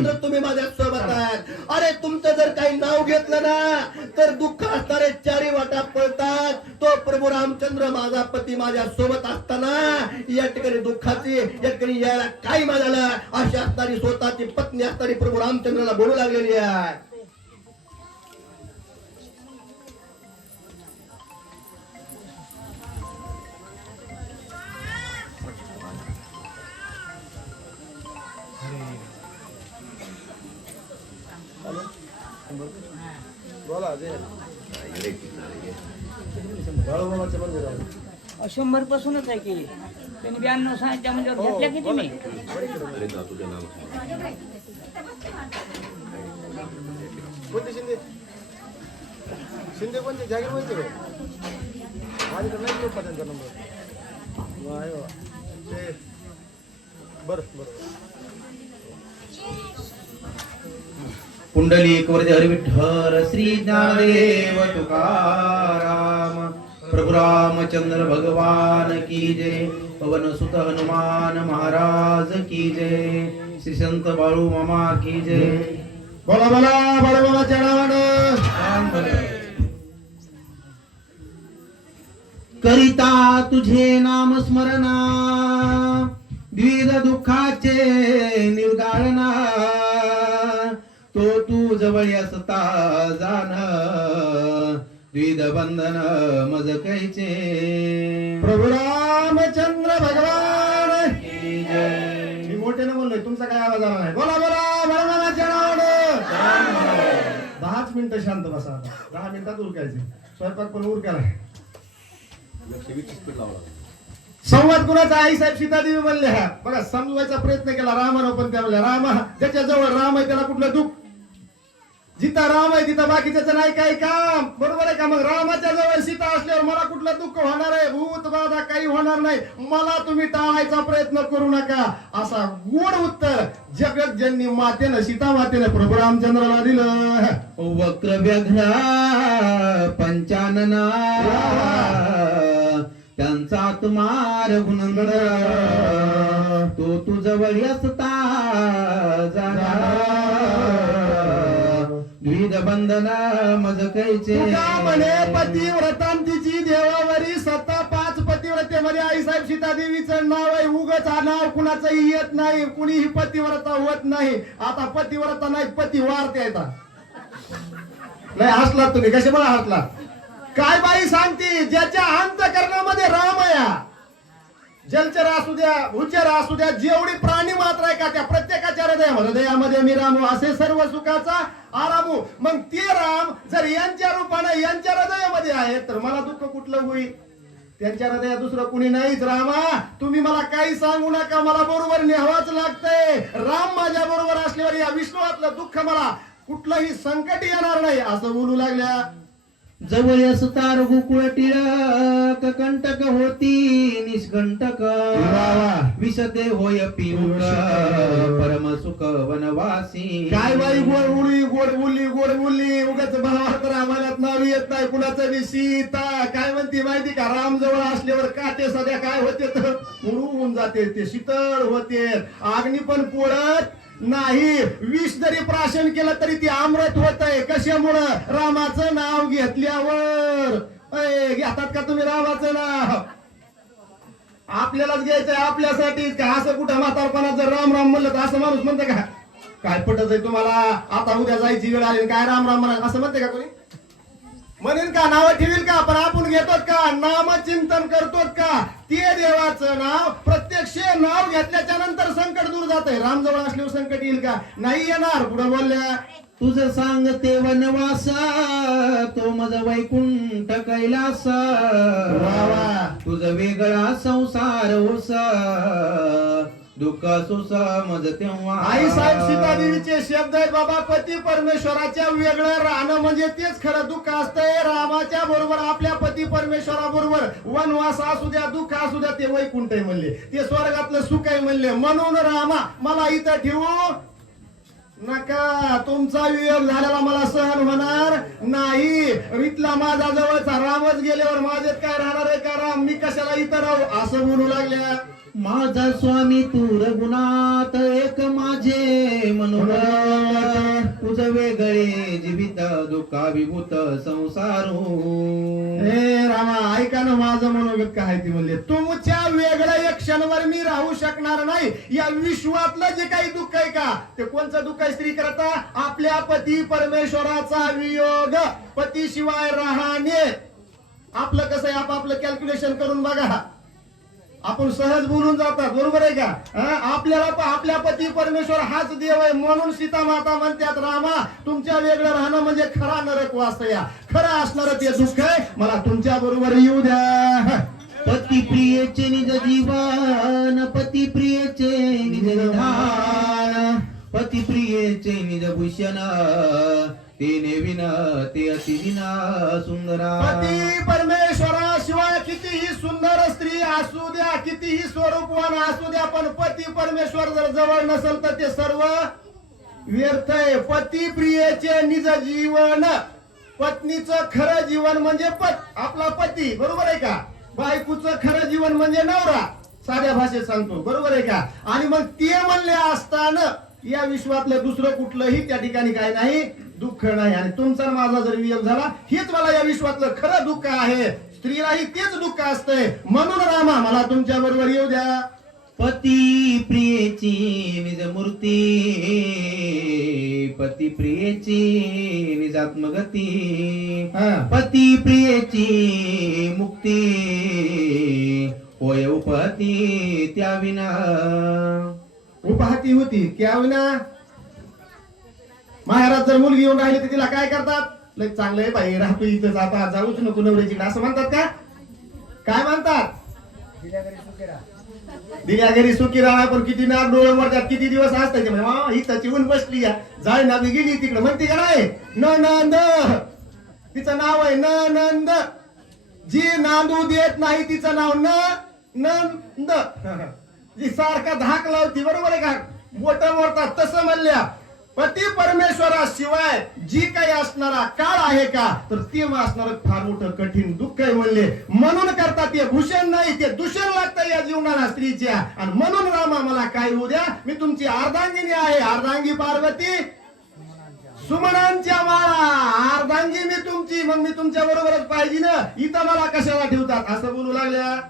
रामचंद्र तुम्ही माझ्या सोबत आहात अरे तुमचं जर काही नाव घेतलं ना तर दुःख असणारे चारी वाटा पळतात. तो प्रभू रामचंद्र माझा पती माझ्या सोबत असताना या ठिकाणी दुःखाची या ठिकाणी यायला काय माझ्याला अशी असणारी स्वतःची पत्नी असणारी प्रभू रामचंद्राला बोलू लागलेली आहे. शंभर पासूनच आहे की. त्यांनी ब्याण्णव सहाच्या म्हणजे घेतल्या किती मी? कोणते शिंदे? शिंदे कोणते? जागीर माहिती काय माझ्याकडे नाही घेऊ त्यांचा नंबर. बरं बरं. कुंडली वरदे हरिविठ्ठल श्री ज्ञानदेव तुकाराम. प्रभु रामचंद्र भगवान की जय. पवन सुत हनुमान महाराज की जय. श्री संत बाळू मामा की जय. बोला बोला बोला बोला चढावण करिता तुझे नाम स्मरणा. द्विध दुःखाचे निर्गारणा तू जवळ असता जाण द्विध बंधन मज कैचे प्रभू रामचंद्र भगवान. मी मोठ्याने बोललोय तुमचा काय आवाज आला नाही? बोला बोला बोला चढावानं दहाच मिनिटं शांत बसा. आता दहा मिनिटात उरकायचे. स्वयंपाक पण उरकायला. संवाद कुणाचा? आई साहेब सीतादेवी म्हणल्या बघा समजवायचा प्रयत्न केला. रामानं पण त्या म्हणल्या राम ज्याच्या जवळ राम आहे त्याला कुठलं दुःख? जिथं राम आहे तिथं बाकीच्याच नाही काही काम. बरोबर आहे का? मग रामाच्या जवळ सीता असल्यावर मला कुठलं दुःख होणार आहे? भूत बाधा काही होणार नाही. मला तुम्ही टाळायचा प्रयत्न करू नका. असा गोड उत्तर जगत ज्यांनी मातेनं सीता मातेनं प्रभू रामचंद्राला दिलं. वक्र व्यघ्र पंचानना. त्यांचा तुमार गुणंगड तो तू जवळ असता जाणार. द्विध बंधना मज कैचे म्हणे पतिव्रतांतीची देवावरी सत्ता पाच पतिव्रतेमध्ये आई साहेब सीतादेवीचं नाव आहे. उगच नाव कुणाचंही येत नाही कुणीही पतिव्रता होत नाही. आता पतिव्रता नाही पती वारते येतात नाही हसलात तुम्ही. कसे मला हसला काय बाई सांगते? ज्याच्या अंतकरणामध्ये राम या जलचर असू द्या उच्चर असू द्या जेवढी प्राणी मात्र आहे का त्या प्रत्येकाच्या हृदयामध्ये हृदयामध्ये मी रामू हो, असे सर्व सुखाचा आरामू. मग ते राम जर यांच्या रूपाने यांच्या हृदयामध्ये आहे तर मला दुःख कुठलं होईल? त्यांच्या हृदयात दुसरं कुणी नाहीच रामा. तुम्ही मला काही सांगू नका मला बरोबर न्यावाच लागतंय. राम माझ्या बरोबर असल्यावर या विश्वातलं दुःख मला कुठलंही संकट येणार नाही असं बोलू लागल्या. जवळ असता रघुकुळ टिळक कंटक होती निष्कंटक. विशदे होय पियुष परम सुख वनवासी. काय बाई गोड बोलली गोड बोलली गोड बोलली उगाच भावा तर आम्हाला नाव येत नाही कुणाचं बी सीता. काय म्हणते माहिती का? राम जवळ असल्यावर काटे सध्या काय होते तर? उडून जाते ते शीतळ होते. अग्नी पण पोळत नाही. विष जरी प्राशन केलं तरी ती अमृत होत आहे कशामुळं? रामाचं नाव घेतल्यावर. अय, घेतात का तुम्ही रामाचं नाव? आपल्यालाच घ्यायचंय आपल्यासाठी. का असं कुठं म्हातारपणात जर राम राम म्हणलं तर असं माणूस म्हणते का? काय पटत आहे तुम्हाला? आता उद्या जायची वेळ आली काय राम राम म्हणा असं म्हणते का कोणी? म्हणेल का? नावं ठेवील का? पण आपण घेतो का? नामचिंतन करतो का? ते देवाचं नाव प्रत्यक्ष नाव घेतल्याच्या नंतर संकट दूर जात आहे राम जवळ असल्यावर संकट येईल का? नाही येणार. पुढे बोलल्या तुझ सांगते वनवास तो मज वैकुंठ कैलास. वा. तुझ वेगळा संसार ओस. दुःख सुसमज तेव्हा. आई साहेब सीतादेवीचे शब्द आहेत बाबा पती परमेश्वराच्या वेगळं राहणं म्हणजे तेच खरं दुःख असतंय. रामाच्या बरोबर आपल्या पती परमेश्वरा बरोबर वनवास असू द्या दुःख असू द्या ते वैकुंठ आहे म्हणले. ते स्वर्गातलं सुख आहे म्हणले. म्हणून रामा मला इथं ठेवू नका. तुमचा वियोग झालेला मला सहन होणार नाही. इथला माझा जवळचा रामच गेल्यावर माझ्यात काय राहणार आहे का राम? मी कशाला इथं राहू? असं म्हणू लागल्या. माझा स्वामी तू रघुनाथ एक माझे मनोरथ तुझ वेगळे जीवित दुःखाभिभूत संसारू. हे रामा ऐका ना माझं मनोगत काय ती म्हणले. तुमच्या वेगळ्या एक क्षणवर मी राहू शकणार नाही. या विश्वातलं जे काही दुःख आहे का ते कोणचं दुःख आहे स्त्री करता? आपल्या पती परमेश्वराचा वियोग. पती शिवाय राहणे. आपलं कसं आहे? आपापलं कॅल्क्युलेशन करून बघा. आपण सहज बोलून जातात बरोबर आहे का? आपल्याला आपल्या पती परमेश्वर हाच देव आहे म्हणून सीता माता म्हणतात रामा तुमच्या वेगळं राहणं म्हणजे खरा नरक वाचत या खरं असणार ते दुःख आहे. मला तुमच्या बरोबर येऊ द्या. पती प्रियचे निज जीवन पती प्रियचे निज निधान पती प्रियचे निज भूषण. ते नेविन ते अतिदिना सुंदरा. पती परमेश्वराशिवाय कितीही सुंदर स्त्री असू द्या कितीही स्वरूपवान असू द्या पण पती परमेश्वर जर जवळ नसेल तर ते सर्व व्यर्थ आहे. पती प्रियेचे निज जीवन. पत्नीचं खरं जीवन म्हणजे पत आपला पती बरोबर आहे का? बायकूचं खरं जीवन म्हणजे नवरा साध्या भाषेत सांगतो बरोबर आहे का? आणि मग ते म्हणले असताना या विश्वातलं दुसरं कुठलंही त्या ठिकाणी काय नाही दुःख नाही. आणि तुमचा माझा जर वियोग झाला हेच मला या विश्वातलं खरं दुःख आहे. स्त्रीलाही तेच दुःख असतंय. म्हणून रामा मला तुमच्या बरोबर येऊ द्या. पती प्रियेची निज मूर्ती पती प्रियेची निजात्मगती. पती प्रियेची मुक्ती. होय उपती त्या विना उपहाती होती क्या विना महाराज जर मुलगी येऊन राहिली तर तिला काय करतात? लय चांगलं आहे बाई राहतो इथं जाता जाऊच नको नवऱ्याची असं म्हणतात का? काय म्हणतात? दिल्या घरी सुखी राहा पण किती नाग डोळे मरतात किती दिवस असतात ते म्हणे, इथं बसली या. जाळ नावी गेली तिकडे. म्हणते का नाही? न नंद तिचं नाव आहे न नंद जी नांदू देत नाही तिचं नाव न नंद. जी सारखा धाक लावती बरोबर आहे का? मोठं मोडतात तसं म्हणल्या. पती परमेश्वराशिवाय जी काही असणारा काळ आहे का तर ते असणार फार मोठं कठीण दुःख आहे म्हणले. म्हणून करता ते भूषण नाही ते दूषण लागतं या जीवनाला स्त्रीच्या. आणि म्हणून रामा मला काय होऊ द्या. मी तुमची अर्धांगिनी आहे. अर्धांगी पार्वती सुमनांच्या माळा. अर्धांगी मी तुमची. मग मी तुमच्या बरोबरच पाहिजे ना? इथं मला कशाला ठेवतात? असं बोलू लागल्या.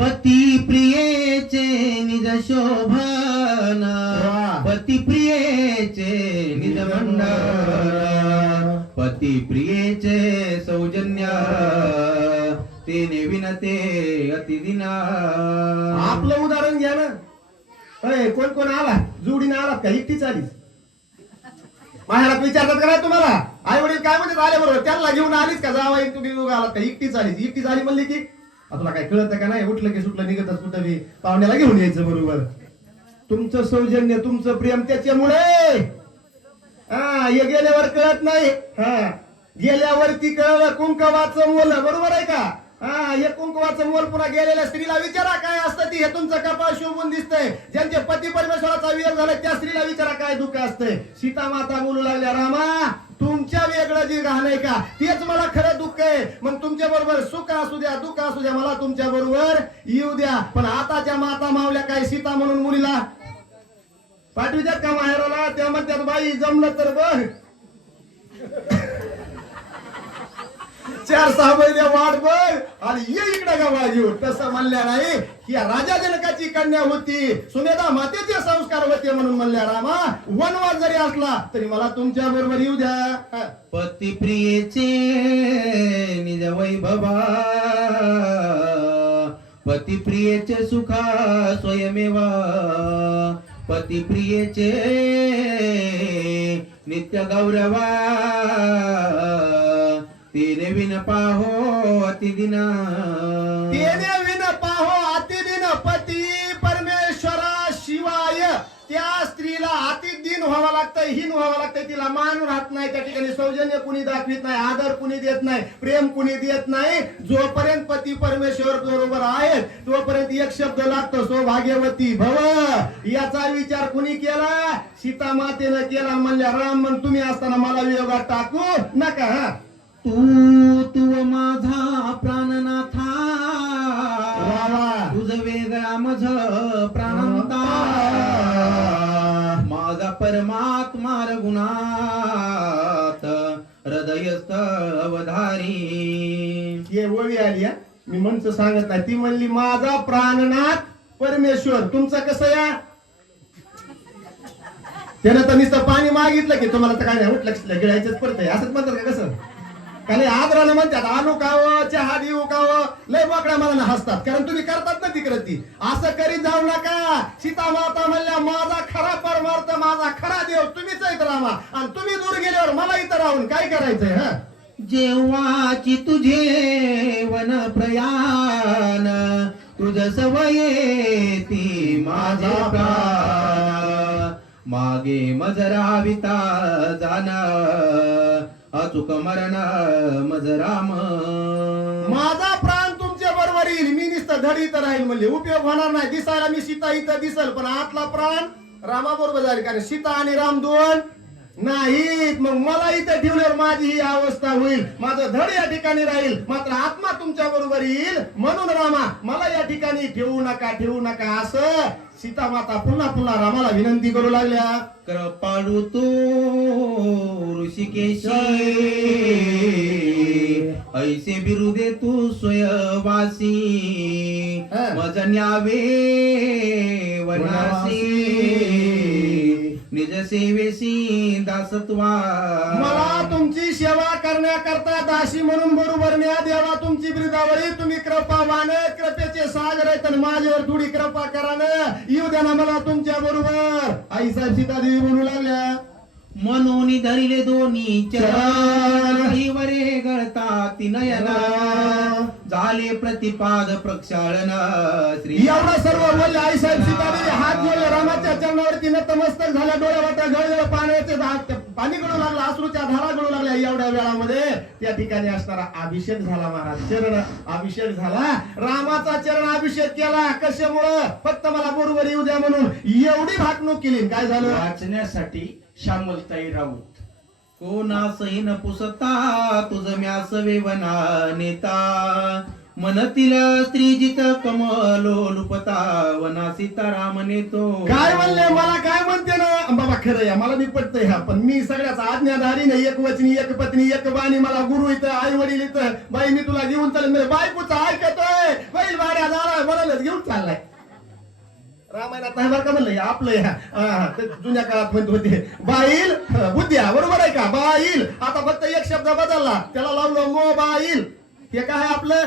पती प्रियेचे निज शोभन. पती प्रियेचे निज भंडार पती प्रियेचे सौजन्य ते नेविनते अतिदिना आपलं उदाहरण घ्या ना. अय कोण कोण आला? जोडीने आलात का? एकटीच आलीस. माहेरात विचारतात का नाही तुम्हाला? आई वडील काय म्हणतात? आले बरोबर त्यांना घेऊन आलीस का? जावा एक तुम्ही आलात का? एकटीच आलीस. एकटीच आली म्हणली की तुला काय कळत का नाही? उठलं की सुटलं निघतच कुठं मी पाहुण्याला घेऊन यायचं बरोबर. तुमचं सौजन्य तुमचं प्रेम त्याच्यामुळे. हा हे गेल्यावर कळत नाही. हा गेल्यावरती कळलं कुंकवाचं मोल. बरोबर आहे का? हा हे कुंकवाचं मोल पुन्हा गेलेल्या स्त्रीला विचारा काय असतं ती? हे तुमचं कपाळ शोभून दिसतंय. ज्यांचे पती परमेश्वराचा वियोग झाला त्या स्त्रीला विचारा काय दुःख असतंय? सीता माता बोलू लागल्या रामा तुमच्या वेगळं जे राहणं का तेच मला खरं दुःख आहे. मग तुमच्या बरोबर सुख असू द्या दुःख असू द्या मला तुमच्या बरोबर येऊ द्या. पण आताच्या माता मावल्या काय सीता म्हणून मुलीला पाठवित्यात का माहेराला? त्या म्हणतात बाई जमलं तर बघ. चार सहा महिने वाट बघ आणि ये इकडे गावा घेऊन तसं म्हणल्या नाही की राजा जनकाची कन्या होती. सुमेधा मातेचे संस्कार होते म्हणून म्हणल्या रामा वनवास जरी असला तरी मला तुमच्या बरोबर येऊ द्या. पती प्रियेचे निज वैभवा. पती प्रियेचे सुखा स्वयमेवा. पती प्रियेचे नित्य गौरवा. तेने विन पाहो अतिदिना तेने विन पाहो अतिदिन पती परमेश्वरा शिवाय। त्या स्त्रीला अतिदिन व्हावं लागतं हीन व्हावं लागतं तिला मान राहत नाही त्या ठिकाणी सौजन्य कुणी दाखवित नाही आदर कुणी देत नाही प्रेम कुणी देत नाही. जोपर्यंत पती परमेश्वर बरोबर आहेत तोपर्यंत एक शब्द लागतो सौभाग्यवती भव. याचा विचार कुणी केला? सीता मातेनं केला म्हणल्या राम म्हण तुम्ही असताना मला वियोगात टाकू नका हा. तू तू माझा प्राणनाथा. तुझ वेगळा मझ प्राणंता. माझा परमात्मा रघुनाथ हृदयस्थ अवधारी ये ओळी आली हा. मी म्हणचं सांगत नाही. ती म्हणली माझा प्राणनाथ परमेश्वर तुमचं कसं या? त्यानं तर नुसतं पाणी मागितलं की तुम्हाला तर काय नाही उठलं गिळायचंच पडतंय. असंच म्हणतात का कसं? काय आदरानं म्हणतात आणू कावं चहा देऊ कावं लय मोकळ्या मनानं हसतात. कारण तुम्ही करतात ना तिकडे ती असं करीत जाऊ नका. सीता माता म्हणल्या माझा खरा परमार्थ माझा खरा देव तुम्हीच इथं राहा. आणि तुम्ही दूर गेल्यावर मला इथं राहून काय करायचंय हा? जेव्हाची तुझे वन प्रयाण तुझ सवये ती माझा प्राण. मागे मजराविता जाण. अचूक मरण मजराम. माझा प्राण तुमच्या बरोबर येईल. मी नुसतं धड इथं राहील म्हणजे उपयोग होणार नाही. दिसायला मी सीता इथं दिसल पण आतला प्राण रामाबरोबर जाईल. कारण सीता आणि राम दोन नाहीत. मग मला इथं ठेवल्यावर माझी ही अवस्था होईल. माझं धड या ठिकाणी राहील. मात्र आत्मा तुमच्या बरोबर येईल. म्हणून रामा मला या ठिकाणी ठेवू नका ठेवू नका. असं सीता माता पुन्हा पुन्हा रामाला विनंती करू लागल्या. कृपाळू तू ऋषिकेशी. ऐसे बिरुदे तू स्वयवासी. हा. मज न्यावे वनासी निज सेवेसी दासत्वा. मला तुमची सेवा करण्याकरता दासी म्हणून बरोबर न्या देवा तुमची ब्रिदावळी तुम्ही कृपा मानत कृपेचे सागर आणि माझ्यावर थोडी कृपा करा न. येऊ द्या ना मला तुमच्या बरोबर. आई साहेब सीतादेवी म्हणू लागल्या. मनोनी धरिले दोन्ही चरण. वरे गळता तिनयना झाले प्रतिपाद प्रक्षाळन श्री एवढा सर्व बोलले आई साहेब सीतादेवी हात जोडले रामाच्या चरणावरती नतमस्तक झाल्या डोळ्या वाटा गळले पाण्याचे पाणी गळू लागलं अश्रूच्या धारा गळू लागल्या. एवढ्या वेळामध्ये त्या ठिकाणी असणारा अभिषेक झाला महाराज. चरण अभिषेक झाला. रामाचा चरण अभिषेक केला. कशामुळं? फक्त मला बरोबर येऊ द्या म्हणून. एवढी भाकणूक केली. काय झालं? वाचण्यासाठी श्यामलताई राऊत. कोणासही न पुसता तुझ म्यास वेवना नेता. मनतील स्त्री कमलो लुपता वना सीताराम नेतो. काय म्हणले? मला काय म्हणते ना? बाबा खरं या मला मी पटतंय हा पण मी सगळ्याच आज्ञाधारी नाही. एक वचनी एक पत्नी एक बाणी मला गुरु इथं आई वडील इथं. बाई मी तुला घेऊन चालेल. बाई म्हणजे बायकोचा ऐकतोय. बैल बाड्या झाला म्हणालच घेऊन चाललाय. रामायणात नाही बरं का म्हणलं? आपलं जुन्या काळात म्हणत होते. बाईल बुद्ध्या बरोबर आहे का? बाईल. आता फक्त एक शब्द बदलला. त्याला लावलं मोबाईल. हे काय आपलं?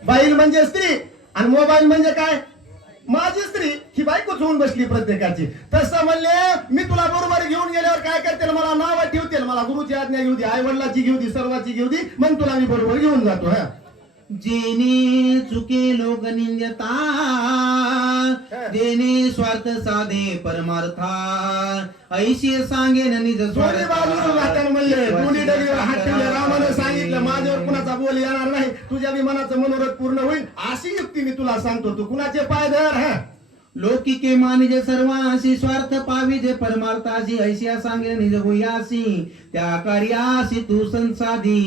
बाईल म्हणजे स्त्री. आणि मोबाईल म्हणजे काय? माझी स्त्री. ही बायकोच होऊन बसली प्रत्येकाची. तसं म्हणले मी तुला बरोबर घेऊन गेल्यावर काय करतील मला नाव ठेवतील मला गुरुची आज्ञा घेऊ दे आई वडिलाची घेऊ दे सर्वाची घेऊ दे मग तुला मी बरोबर घेऊन जातो हा. जेने चुके लोक निंदता जेने स्वार्थ साधे परमार्था ऐशी सांगेन निज बाजूला राहत्यानं म्हणले डगीवर हात ठेवले रामानं सांगितलं माझ्यावर कुणाचा बोल येणार नाही तुझ्या बी मनाचं मनोरथ पूर्ण होईल अशी युक्ती मी तुला सांगतो तू कुणाचे पाय धर हा. लोकिके मानिजे सर्वांशी स्वार्थ पाविजे परमार्थाशी ऐशिया सांगे निज गुयासी त्या कार्यासी तू संसाधी.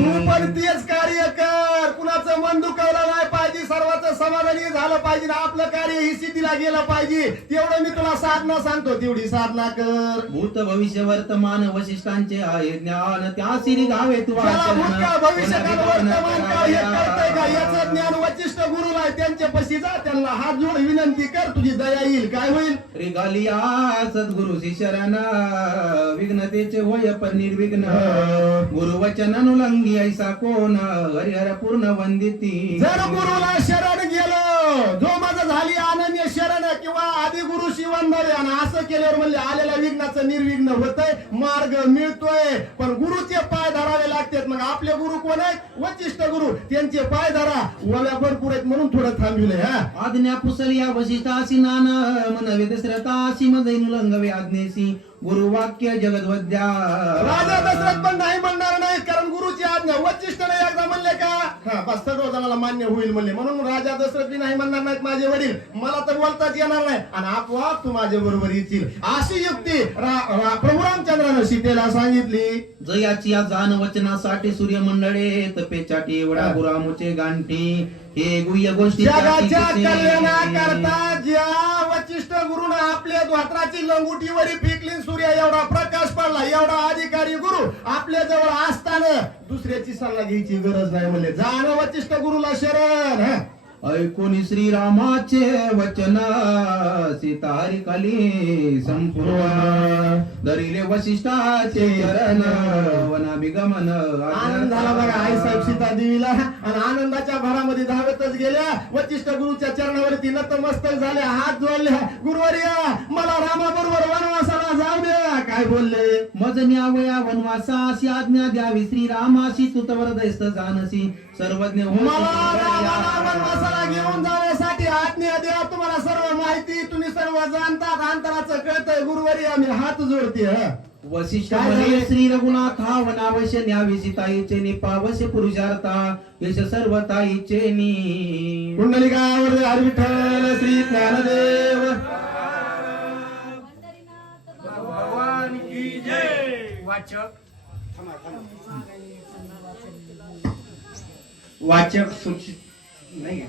तू पण तेच कार्य कर. कुणाचं मन दुखवलं नाही पाहिजे. सर्वांचं समाधानी झालं पाहिजे. आणि आपलं कार्य ही सिद्धीला गेलं पाहिजे. तेवढं मी तुला साधना सांगतो. तेवढी साधना कर. भूत भविष्य वर्तमान वशिष्ठांचे आहे ज्ञान. त्या सिरी गावे तू त्याला आचरण. भूतकाळ भविष्यकाळ कोणाचे वर्तमान काळ हे कळतंय का? याचं ज्ञान वचिष्ठ गुरुला आहे त्यांच्या पशी जा. त्यांना हात जोड. विनंती कर. तुझी दया येईल. काय होईल? रिगालिया सद्गुरु शिष्यराना विघ्नतेचे होय निर्विघ्न गुरु वचन अनुलंगी ऐसा कोण? हरिहर पूर्ण वंदिती. जर गुरुला शरण गेलो जो माझं झाली अनन्य शरण किंवा आदि गुरु शिवंदर आणि असं केल्यावर म्हणले आलेल्या विघ्नाचं निर्विघ्न होतंय मार्ग मिळतोय. पण गुरुचे पाय धरावे लागतात. मग आपले गुरु कोण आहेत? वचिष्ठ गुरु. त्यांचे पाय धरा. ओव्या भरपूर आहेत म्हणून थोडं थांबविलंय हा. आज्ञा पुसलिया वशिष्ठासी नान मनवे दशरथासी मदैनु लंगवे आज्ञेसी. गुरुवाक्य जगद्वद्या. राजा दशरथ पण नाही म्हणणार नाही कारण गुरुची आज्ञा वचिष्ठने एकदा म्हणले का? हा बस सर्व जणाला मान्य होईल म्हणले. म्हणून राजा दशरथ बी नाही म्हणणार नाहीत माझे वडील. मला तर बोलताच येणार नाही. आणि आपोआप तू माझ्या बरोबर येतील अशी युक्ती प्रभू रामचंद्राने सीतेला सांगितली. जयाची या जाण वचनासाठी सूर्यमंडळे तपेचाटी एवढा गुरामुचे गांठी हे गुह्य गोष्टी जगाच्या कल्याणाकरता ज्या वचिष्ठ गुरुनं आपल्या धोत्राची लंगुटीवरी फेकली सूर्य एवढा प्रकाश पडला एवढा अधिकारी गुरु आपल्या जवळ असताना दुसऱ्याची सल्ला घ्यायची गरज नाही म्हणले जाणं वचिष्ठ गुरुला शरण हं. ऐकून श्रीरामाचे वचन सितारी काली संपूर्ण दरिले वशिष्ठाचे चरण वनाभिगमन आनंद झाला बघा आई साहेब सीता देवीला आणि आनंदाच्या भरामध्ये धावतच गेल्या. वशिष्ठ गुरुच्या चरणावरती नतमस्तक झाल्या हात जोडल्या गुरुवर्य मला रामाबरोबर वनवासाला जाऊ द्या काय बोलले? मज न्यावया वनवासासी आज्ञा द्यावी श्रीरामाशी तुतवर दैस्त जानसी. सर्वज्ञ वनवासाला घेऊन जाण्यासाठी आज्ञा द्या. तुम्हाला सर्व माहिती तुम्ही सर्व जाणतात. अंतराचं कळतंय. गुरुवारी आम्ही हात जोडते हं. वशिष्ठ? श्री रघुनाथा वनावश्य न्यावी सीताईचे निपावश्य पुरुषार्था. यश सर्व ताईचे नी कुंडलिकावर हरी विठ्ठल श्री ज्ञानदेव. वाचक. वाचक सूचित नाही.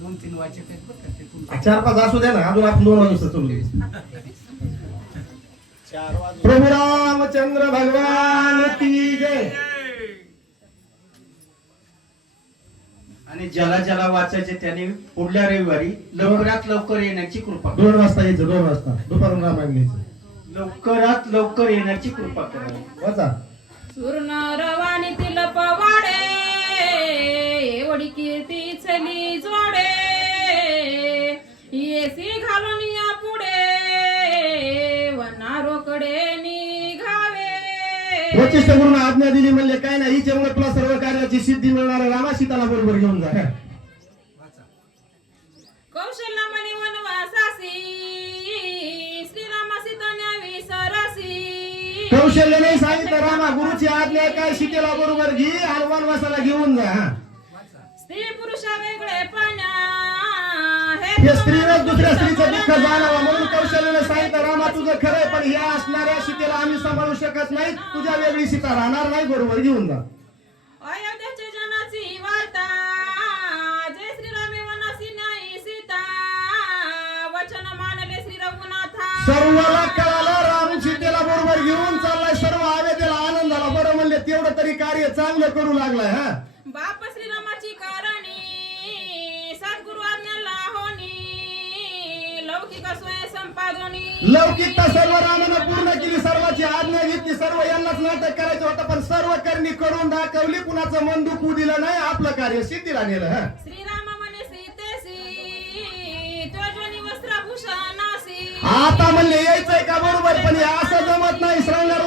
दोन तीन वाचक आहेत चार पाच असू द्या ना अजून आपण दोन दे. प्रभू रामचंद्र भगवान की जय. आणि ज्याला ज्याला वाचायचे त्याने पुढल्या रविवारी लवकरात लवकर येण्याची कृपा करा. दोन वाजता यायचं दोन वाजता. दुपारून रामायण घ्यायचं. लवकरात लवकर येण्याची कृपा करा. वाचा. सुर्ण रवानी तिल पवाडे एवढी कीर्ती चली जोडे. येसी घालून या पुढे वना रोकडे निघावे. वचिष्ठ गुरुनं आज्ञा दिली म्हणले काय नाही हिच्यामुळे तुला सर्व कार्याची सिद्धी मिळणार आहे. रामा सीताला बरोबर घेऊन जा कौशल्य मनी वनवासासी श्रीरामा सीता न्यावी सरसी कौशल्याने सांगितलं रामा गुरुची आज्ञा काय सीतेला बरोबर घे आणि वनवासाला घेऊन जा हा. स्त्री पुरुषा वेगळे हे स्त्रीनं दुसऱ्या स्त्रीचं दुःख जाणावं म्हणून कौशल्याने सांगितलं रामा तुझं खरंय पण ह्या असणाऱ्या सीतेला आम्ही सांभाळू शकत नाही तुझ्या वेगळी सीता राहणार नाही बरोबर घेऊन जा अयोध्याच्या जनाची वार्ता. जय श्रीरामे वनासी न्यायी सीता. वचन मानले श्री रघुनाथा. सर्वाला कळालं राम सीतेला बरोबर घेऊन चाललाय सर्व अयोध्येला आनंद झाला बरं म्हणले तेवढं तरी कार्य चांगलं करू लागलाय हा. बाप लौकिकता सर्व रामानं पूर्ण केली सर्वाची आज्ञा घेतली सर्व यांनाच नाटक करायचं होतं पण सर्व करणी करून दाखवली कुणाचं मन दुखू दिलं नाही आपलं कार्य सिद्धीला नेलं हा. आता म्हणले यायचंय का बरोबर पण असं जमत नाही श्रवणार